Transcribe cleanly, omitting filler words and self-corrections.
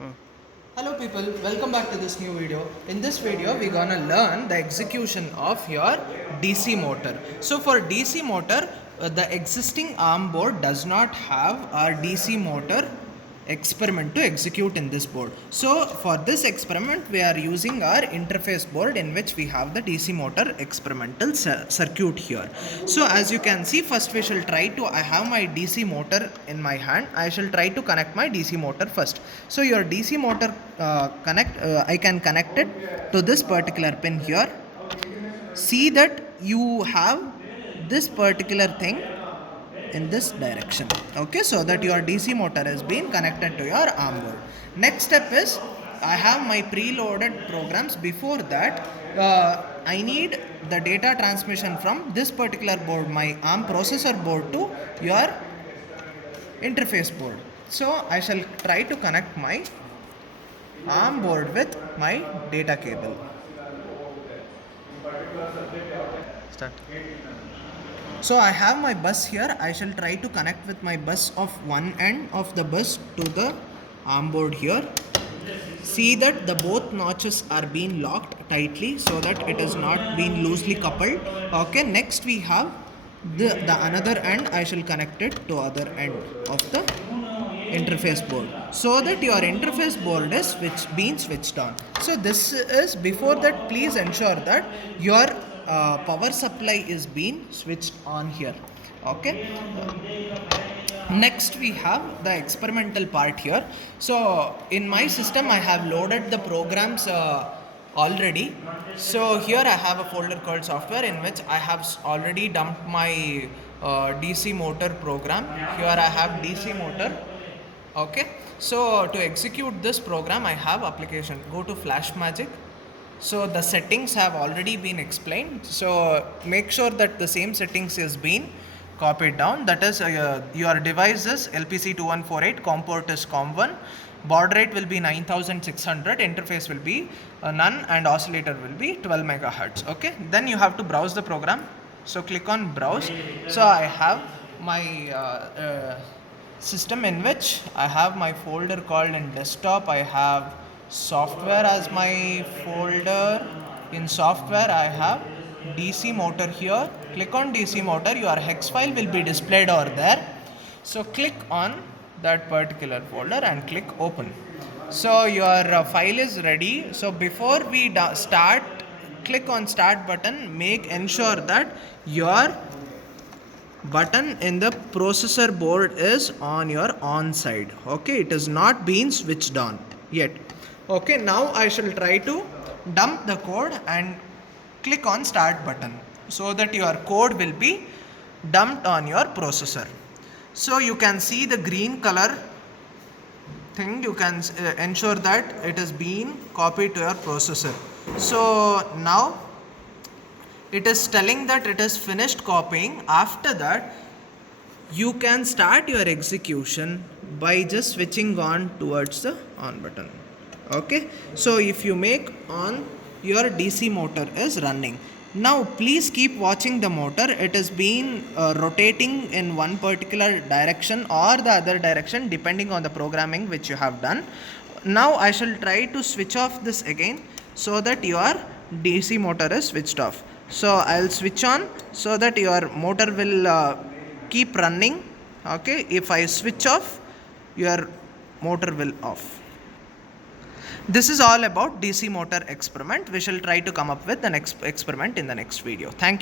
Mm. Hello people, welcome back to this new video. In this video we're gonna learn the execution of your DC motor. So for DC motor, the existing ARM board does not have our DC motor experiment to execute in this board. So for this experiment we are using our interface board in which we have the DC motor experimental circuit here. So as you can see, first we shall try to, I have my DC motor in my hand. I shall try to connect my DC motor first. So your DC motor I can connect it to this particular pin here. See that you have this particular thing in this direction, okay, so that your DC motor has been connected to your ARM board. Next step is I have my preloaded programs. Before that, I need the data transmission from this particular board, my ARM processor board, to your interface board. So I shall try to connect my ARM board with my data cable. Start. So I have my bus here. I shall try to connect with my bus of one end of the bus to the arm board here. See that the both notches are being locked tightly so that it is not being loosely coupled. Okay, next we have the another end. I shall connect it to other end of the interface board so that your interface board is being switched on. So this is, before that please ensure that your power supply is being switched on here. Okay, next we have the experimental part here. So in my system I have loaded the programs already. So here I have a folder called software in which I have already dumped my DC motor program. Here I have DC motor. Okay, so to execute this program I have application. Go to FlashMagic. So the settings have already been explained, so make sure that the same settings is being copied down. That is your device is LPC2148, COM port is COM1, baud rate will be 9600, interface will be none, and oscillator will be 12 megahertz. Okay, then you have to browse the program. So click on browse. So I have my system in which I have my folder called in desktop. I have software as my folder. In software I have DC motor here. Click on DC motor, your hex file will be displayed over there. So click on that particular folder and click open. So your file is ready. So before we start, click on start button. Make ensure that your button in the processor board is on your on side. Okay, it is not been switched on yet. Okay, now I shall try to dump the code and click on start button so that your code will be dumped on your processor. So you can see the green color thing. You can ensure that it is being copied to your processor. So now it is telling that it is finished copying. After that you can start your execution by just switching on towards the on button. Okay, so if you make on, your DC motor is running. Now please keep watching the motor. It is being rotating in one particular direction or the other direction depending on the programming which you have done. Now I shall try to switch off this again so that your DC motor is switched off. So I'll switch on so that your motor will keep running. Okay, if I switch off, your motor will off. This is all about DC motor experiment. We shall try to come up with the next experiment in the next video. Thank you.